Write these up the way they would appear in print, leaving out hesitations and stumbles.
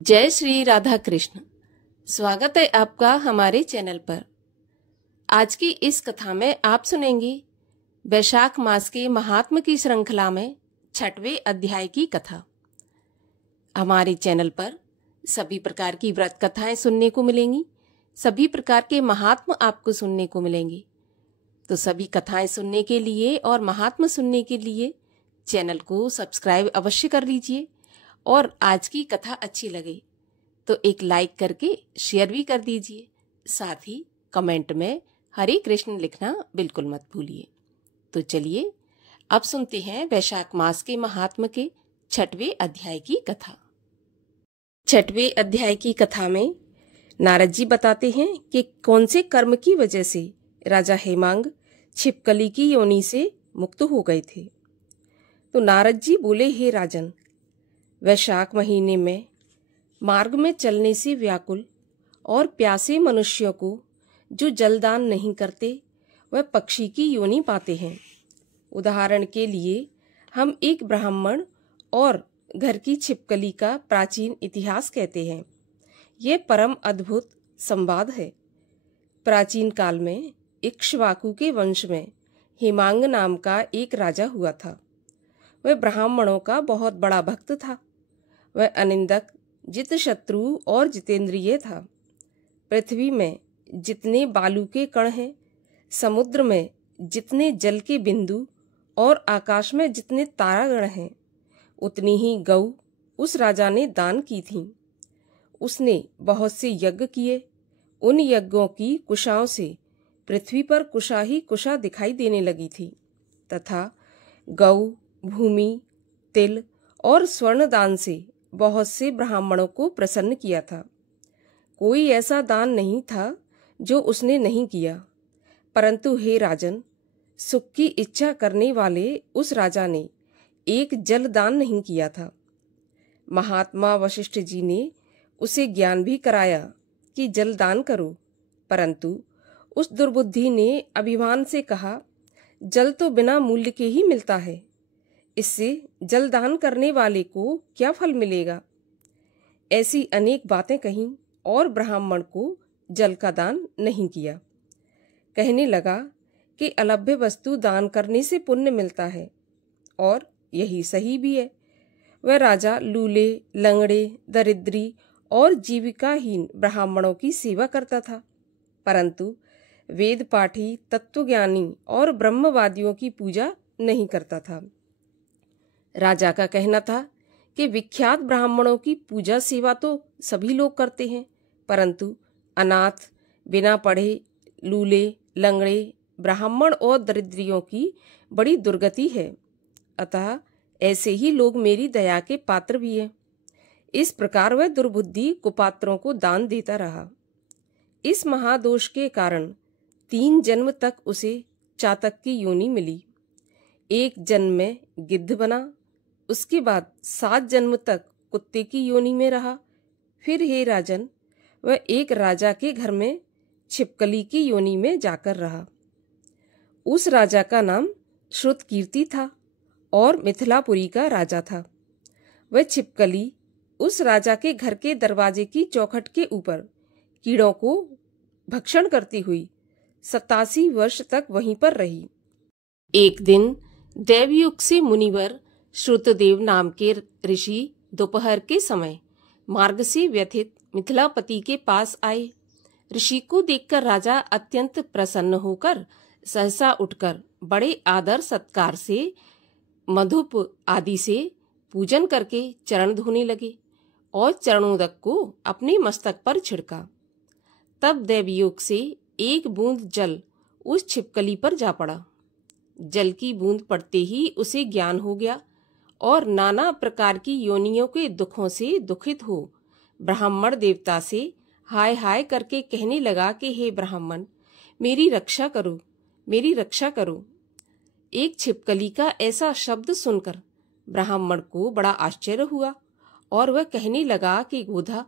जय श्री राधा कृष्ण। स्वागत है आपका हमारे चैनल पर। आज की इस कथा में आप सुनेंगे वैशाख मास के महात्म की श्रृंखला में 6वें अध्याय की कथा। हमारे चैनल पर सभी प्रकार की व्रत कथाएं सुनने को मिलेंगी, सभी प्रकार के महात्म आपको सुनने को मिलेंगे। तो सभी कथाएं सुनने के लिए और महात्म सुनने के लिए चैनल को सब्सक्राइब अवश्य कर लीजिए और आज की कथा अच्छी लगे तो एक लाइक करके शेयर भी कर दीजिए। साथ ही कमेंट में हरे कृष्ण लिखना बिल्कुल मत भूलिए। तो चलिए अब सुनते हैं वैशाख मास के महात्म के 6वें अध्याय की कथा। 6वें अध्याय की कथा में नारद जी बताते हैं कि कौन से कर्म की वजह से राजा हेमांग छिपकली की योनि से मुक्त हो गए थे। तो नारद जी बोले, हे राजन, वैशाख महीने में मार्ग में चलने से व्याकुल और प्यासे मनुष्यों को जो जलदान नहीं करते वह पक्षी की योनि पाते हैं। उदाहरण के लिए हम एक ब्राह्मण और घर की छिपकली का प्राचीन इतिहास कहते हैं। यह परम अद्भुत संवाद है। प्राचीन काल में इक्ष्वाकु के वंश में हेमांग नाम का एक राजा हुआ था। वह ब्राह्मणों का बहुत बड़ा भक्त था। वह अनिंदक, जित शत्रु और जितेंद्रिय था। पृथ्वी में जितने बालू के कण हैं, समुद्र में जितने जल के बिंदु और आकाश में जितने तारागण हैं, उतनी ही गौ उस राजा ने दान की थीं। उसने बहुत से यज्ञ किए। उन यज्ञों की कुशाओं से पृथ्वी पर कुशा ही कुशा दिखाई देने लगी थी तथा गौ, भूमि, तिल और स्वर्ण दान से बहुत से ब्राह्मणों को प्रसन्न किया था। कोई ऐसा दान नहीं था जो उसने नहीं किया। परंतु हे राजन, सुख की इच्छा करने वाले उस राजा ने एक जल दान नहीं किया था। महात्मा वशिष्ठ जी ने उसे ज्ञान भी कराया कि जल दान करो, परंतु उस दुर्बुद्धि ने अभिमान से कहा, जल तो बिना मूल्य के ही मिलता है, इससे जल दान करने वाले को क्या फल मिलेगा। ऐसी अनेक बातें कहीं और ब्राह्मण को जल का दान नहीं किया। कहने लगा कि अलभ्य वस्तु दान करने से पुण्य मिलता है और यही सही भी है। वह राजा लूले, लंगड़े, दरिद्री और जीविकाहीन ब्राह्मणों की सेवा करता था, परंतु वेद पाठी, तत्वज्ञानी और ब्रह्मवादियों की पूजा नहीं करता था। राजा का कहना था कि विख्यात ब्राह्मणों की पूजा सेवा तो सभी लोग करते हैं, परंतु अनाथ, बिना पढ़े, लूले, लंगड़े ब्राह्मण और दरिद्रियों की बड़ी दुर्गति है। अतः ऐसे ही लोग मेरी दया के पात्र भी हैं। इस प्रकार वह दुर्बुद्धि कुपात्रों को दान देता रहा। इस महादोष के कारण 3 जन्म तक उसे चातक की योनि मिली। एक जन्म में गिद्ध बना, उसके बाद 7 जन्म तक कुत्ते की योनि में रहा। फिर हे राजन, वह एक राजा के घर में छिपकली की योनि में जाकर रहा। उस राजा का नाम श्रुतकीर्ति था और मिथिलापुरी का राजा था। वह छिपकली उस राजा के घर के दरवाजे की चौखट के ऊपर कीड़ों को भक्षण करती हुई 87 वर्ष तक वहीं पर रही। एक दिन देवयुग से मुनिवर श्रुतदेव नाम के ऋषि दोपहर के समय मार्ग से व्यथित मिथिलापति के पास आए। ऋषि को देखकर राजा अत्यंत प्रसन्न होकर सहसा उठकर बड़े आदर सत्कार से मधुप आदि से पूजन करके चरण धोने लगे और चरणोदक को अपने मस्तक पर छिड़का। तब देवयोग से एक बूंद जल उस छिपकली पर जा पड़ा। जल की बूंद पड़ते ही उसे ज्ञान हो गया और नाना प्रकार की योनियों के दुखों से दुखित हो ब्राह्मण देवता से हाय हाय करके कहने लगा कि हे ब्राह्मण, मेरी रक्षा करो, मेरी रक्षा करो। एक छिपकली का ऐसा शब्द सुनकर ब्राह्मण को बड़ा आश्चर्य हुआ और वह कहने लगा कि गोधा,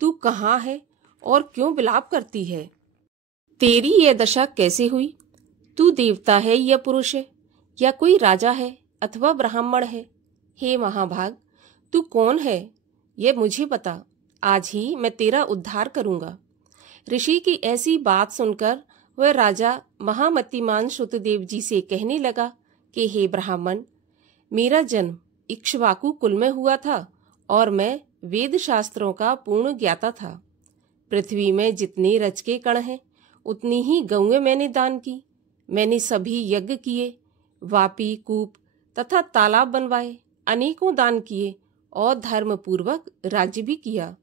तू कहाँ है और क्यों विलाप करती है? तेरी यह दशा कैसे हुई? तू देवता है या पुरुष है या कोई राजा है अथवा ब्राह्मण है? हे महाभाग, तू कौन है, यह मुझे बता। आज ही मैं तेरा उद्धार करूंगा। ऋषि की ऐसी बात सुनकर वह राजा महामतिमान श्रुतदेव जी से कहने लगा कि हे ब्राह्मण, मेरा जन्म इक्ष्वाकु कुल में हुआ था और मैं वेद शास्त्रों का पूर्ण ज्ञाता था। पृथ्वी में जितने रज के कण हैं उतनी ही गौएं मैंने दान की। मैंने सभी यज्ञ किए, वापी, कूप तथा तालाब बनवाए, अनेकों दान किए और धर्म पूर्वक राज्य भी किया।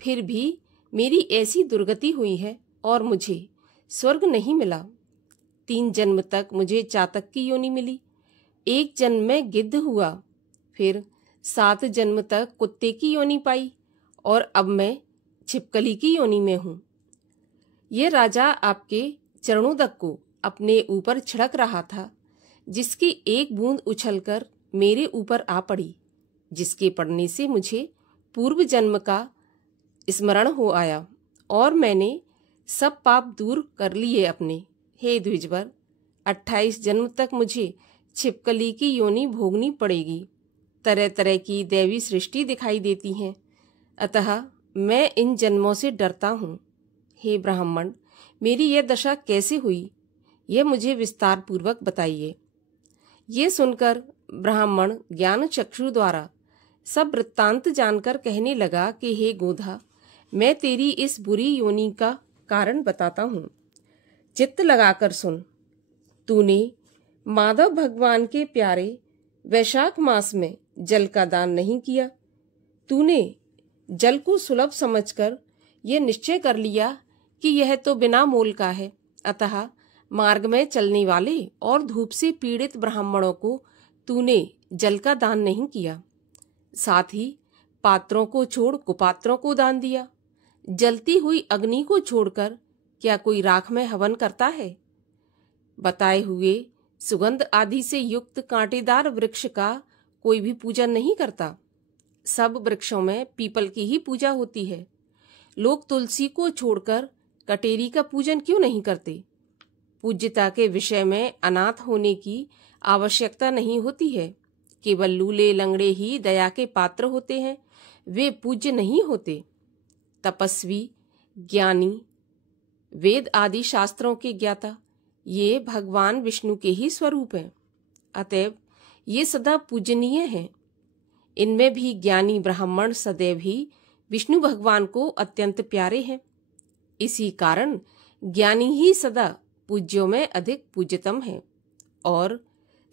फिर भी मेरी ऐसी दुर्गति हुई है और मुझे स्वर्ग नहीं मिला। 3 जन्म तक मुझे चातक की योनि मिली, 1 जन्म में गिद्ध हुआ, फिर 7 जन्म तक कुत्ते की योनि पाई और अब मैं छिपकली की योनि में हूँ। ये राजा आपके चरणों तक को अपने ऊपर छिड़क रहा था, जिसकी एक बूंद उछलकर मेरे ऊपर आ पड़ी, जिसके पड़ने से मुझे पूर्व जन्म का स्मरण हो आया और मैंने सब पाप दूर कर लिए अपने। हे द्विजवर, 28 जन्म तक मुझे छिपकली की योनि भोगनी पड़ेगी। तरह तरह की दैवी सृष्टि दिखाई देती हैं, अतः मैं इन जन्मों से डरता हूँ। हे ब्राह्मण, मेरी यह दशा कैसे हुई, यह मुझे विस्तार पूर्वक बताइए। ये सुनकर ब्राह्मण ज्ञान चक्षु द्वारा सब वृत्तांत जानकर कहने लगा कि हे गोधा, मैं तेरी इस बुरी योनि का कारण बताता हूँ, चित्त लगाकर सुन। तूने माधव भगवान के प्यारे वैशाख मास में जल का दान नहीं किया। तूने जल को सुलभ समझकर यह निश्चय कर लिया कि यह तो बिना मोल का है, अतः मार्ग में चलने वाले और धूप से पीड़ित ब्राह्मणों को तूने जल का दान नहीं किया। साथ ही पात्रों को छोड़ कुपात्रों को दान दिया। जलती हुई अग्नि को छोड़कर क्या कोई राख में हवन करता है? बताए हुए सुगंध आदि से युक्त कांटेदार वृक्ष का कोई भी पूजन नहीं करता। सब वृक्षों में पीपल की ही पूजा होती है। लोग तुलसी को छोड़कर कटेरी का पूजन क्यों नहीं करते? पूज्यता के विषय में अनाथ होने की आवश्यकता नहीं होती है। केवल लूले लंगड़े ही दया के पात्र होते हैं, वे पूज्य नहीं होते। तपस्वी, ज्ञानी, वेद आदि शास्त्रों के ज्ञाता, ये भगवान विष्णु के ही स्वरूप हैं। अतएव ये सदा पूजनीय हैं। इनमें भी ज्ञानी ब्राह्मण सदैव ही विष्णु भगवान को अत्यंत प्यारे हैं। इसी कारण ज्ञानी ही सदा पूज्यों में अधिक पूज्यतम है और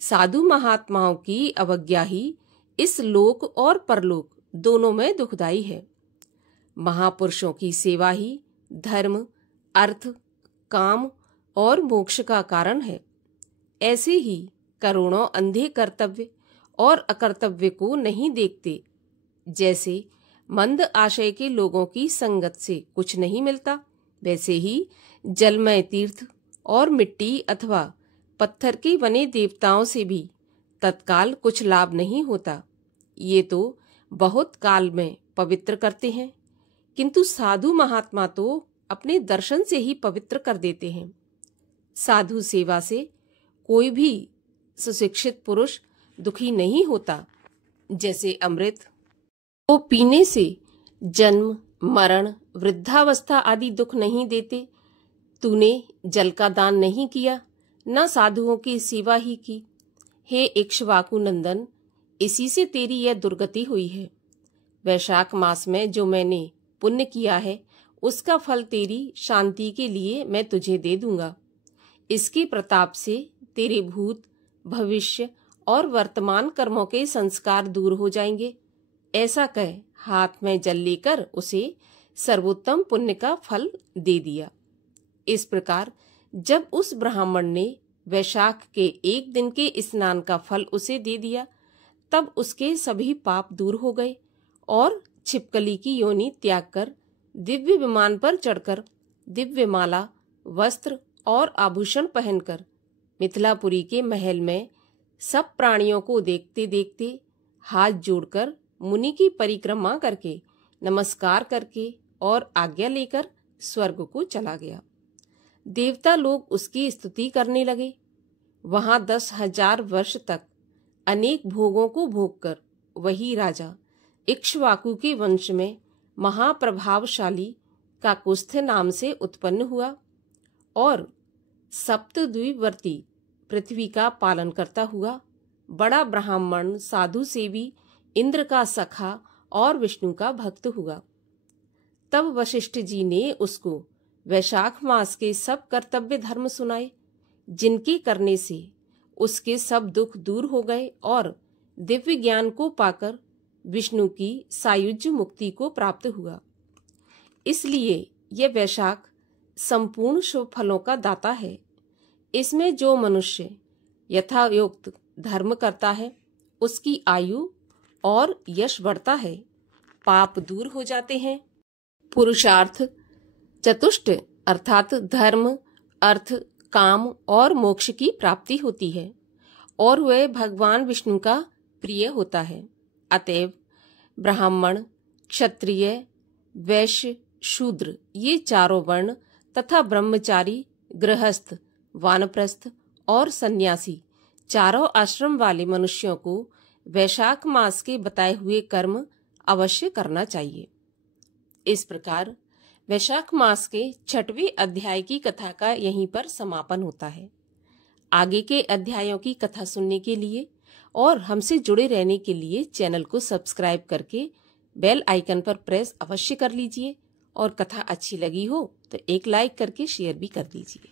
साधु महात्माओं की अवज्ञा ही इस लोक और परलोक दोनों में दुखदाई है। महापुरुषों की सेवा ही धर्म, अर्थ, काम और मोक्ष का कारण है। ऐसे ही करोड़ों अंधे कर्तव्य और अकर्तव्य को नहीं देखते। जैसे मंद आशय के लोगों की संगत से कुछ नहीं मिलता, वैसे ही जलमय तीर्थ और मिट्टी अथवा पत्थर के बने देवताओं से भी तत्काल कुछ लाभ नहीं होता। ये तो बहुत काल में पवित्र करते हैं, किंतु साधु महात्मा तो अपने दर्शन से ही पवित्र कर देते हैं। साधु सेवा से कोई भी सुशिक्षित पुरुष दुखी नहीं होता। जैसे अमृत को पीने से जन्म, मरण, वृद्धावस्था आदि दुख नहीं देते, तूने जल का दान नहीं किया, न साधुओं की सेवा ही की। हे इक्ष्वाकु नंदन, इसी से तेरी यह दुर्गति हुई है। वैशाख मास में जो मैंने पुण्य किया है, उसका फल तेरी शांति के लिए मैं तुझे दे दूंगा। इसके प्रताप से तेरे भूत, भविष्य और वर्तमान कर्मों के संस्कार दूर हो जाएंगे। ऐसा कह हाथ में जल लेकर उसे सर्वोत्तम पुण्य का फल दे दिया। इस प्रकार जब उस ब्राह्मण ने वैशाख के एक दिन के स्नान का फल उसे दे दिया, तब उसके सभी पाप दूर हो गए और छिपकली की योनि त्याग कर दिव्य विमान पर चढ़कर दिव्य माला, वस्त्र और आभूषण पहनकर मिथिलापुरी के महल में सब प्राणियों को देखते देखते हाथ जोड़कर मुनि की परिक्रमा करके नमस्कार करके और आज्ञा लेकर स्वर्ग को चला गया। देवता लोग उसकी स्तुति करने लगे। वहां 10,000 वर्ष तक अनेक भोगों को भोगकर वही राजा इक्ष्वाकु के वंश में महाप्रभावशाली काकुस्थ नाम से उत्पन्न हुआ और सप्तद्वीपवर्ती पृथ्वी का पालन करता हुआ बड़ा ब्राह्मण साधु सेवी इंद्र का सखा और विष्णु का भक्त हुआ। तब वशिष्ठ जी ने उसको वैशाख मास के सब कर्तव्य धर्म सुनाए, जिनके करने से उसके सब दुख दूर हो गए और दिव्य ज्ञान को पाकर विष्णु की सायुज्य मुक्ति को प्राप्त हुआ। इसलिए यह वैशाख संपूर्ण शुभ फलों का दाता है। इसमें जो मनुष्य यथायोक्त धर्म करता है उसकी आयु और यश बढ़ता है, पाप दूर हो जाते हैं, पुरुषार्थ चतुष्ट अर्थात धर्म, अर्थ, काम और मोक्ष की प्राप्ति होती है और वह भगवान विष्णु का प्रिय होता है। अतएव ब्राह्मण, क्षत्रिय, वैश्य, शूद्र ये चारों वर्ण तथा ब्रह्मचारी, गृहस्थ, वानप्रस्थ और सन्यासी चारों आश्रम वाले मनुष्यों को वैशाख मास के बताए हुए कर्म अवश्य करना चाहिए। इस प्रकार वैशाख मास के 6वें अध्याय की कथा का यहीं पर समापन होता है। आगे के अध्यायों की कथा सुनने के लिए और हमसे जुड़े रहने के लिए चैनल को सब्सक्राइब करके बेल आइकन पर प्रेस अवश्य कर लीजिए और कथा अच्छी लगी हो तो एक लाइक करके शेयर भी कर दीजिए।